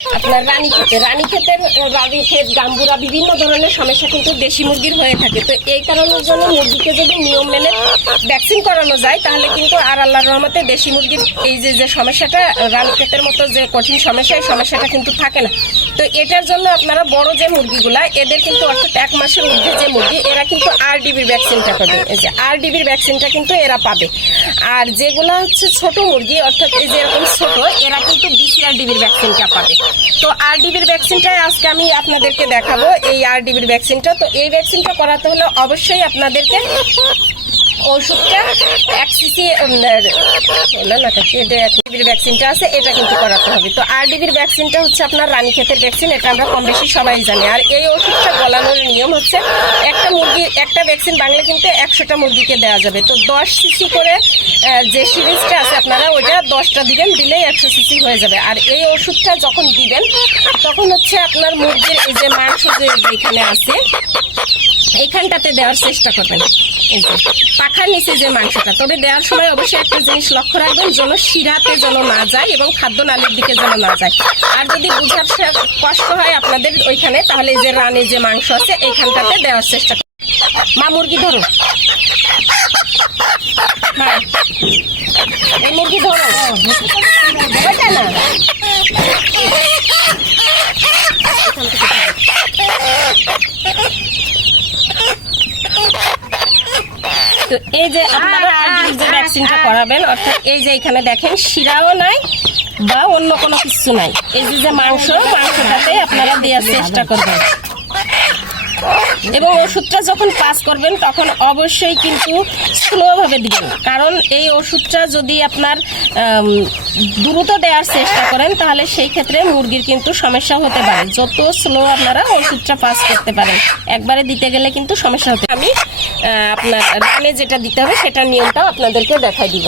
আপনার রানীক্ষেত গাম্বুরা বিভিন্ন ধরনের সমস্যা কিন্তু দেশি মুরগির হয়ে থাকে। তো এই কারণের জন্য মুরগিকে যদি নিয়ম মেনে ভ্যাকসিন করানো যায় তাহলে কিন্তু আর আল্লাহর রহমতে দেশি মুরগির এই যে সমস্যাটা রানীক্ষেতের মতো যে কঠিন সমস্যা, এই সমস্যাটা কিন্তু থাকে না। তো এটার জন্য আপনারা বড় যে মুরগিগুলা এদের কিন্তু অর্থাৎ 1 মাসের মধ্যে যে মুরগি এরা কিন্তু RDBর ভ্যাকসিনটা পাবে। এই যে RDBর ভ্যাকসিনটা কিন্তু এরা পাবে। আর যেগুলা হচ্ছে ছোট মুরগি অর্থাৎ এই যে এরকম ছোট এরা কিন্তু BCRDBর ভ্যাকসিনটা পাবে। তো RDBর ভ্যাকসিনটাই আজকে আমি আপনাদেরকে দেখাবো, এই RDBর ভ্যাকসিনটা। তো এই ভ্যাকসিনটা করাতে হলে অবশ্যই আপনাদেরকে ওষুধটা 1 সিসি ভ্যাকসিনটা আছে এটা কিন্তু করাতে হবে। তো RDBর ভ্যাকসিনটা হচ্ছে আপনার রানীক্ষেতের ভ্যাকসিন, এটা আমরা কম বেশি সবাই জানি। আর এই ওষুধটা গলানোর নিয়ম হচ্ছে একটা ভ্যাকসিন বাংলা কিন্তু 100টা মুরগিকে দেওয়া যাবে। তো 10 সিসি করে যে সিরিজটা আছে আপনারা ওইটা 10টা দিবেন, দিলেই 100 সিসি হয়ে যাবে। আর এই ওষুধটা যখন দিবেন তখন হচ্ছে আপনার মুরগির এই যে মাংস যেখানে আছে এইখানটাতে দেওয়ার চেষ্টা করবেন, এই যে পাখার নিচে যে মাংসটা। তবে দেওয়ার সময় অবশ্যই একটা জিনিস লক্ষ্য রাখবেন যেন শিরাতে যেন না যায় এবং খাদ্য নালীর দিকে যেন না যায়। আর যদি বুঝার কষ্ট হয় আপনাদের ওইখানে তাহলে এই যে রানের যে মাংস আছে এইখানটাতে দেওয়ার চেষ্টা করবেন। মা মুরগি ধরো, এই মুরগি ধরো না। তো এই যে আপনারা যে ভ্যাকসিনটা করাবেন অর্থাৎ এই যে এখানে দেখেন শিরাও নাই বা অন্য কোনো কিছু নাই, এই যে মাংসটাতে আপনারা দেওয়ার চেষ্টা করবেন। এবং ওষুধটা যখন পাস করবেন তখন অবশ্যই কিন্তু স্লোভাবে দিবেন, কারণ এই ওষুধটা যদি আপনার দ্রুত দেওয়ার চেষ্টা করেন তাহলে সেই ক্ষেত্রে মুরগির কিন্তু সমস্যা হতে পারে। যত স্লো আপনারা ওষুধটা পাস করতে পারেন, একবারে দিতে গেলে কিন্তু সমস্যা হতে। আমি আপনার রানে যেটা দিতে হবে সেটার নিয়মটাও আপনাদেরকে দেখাই দিব।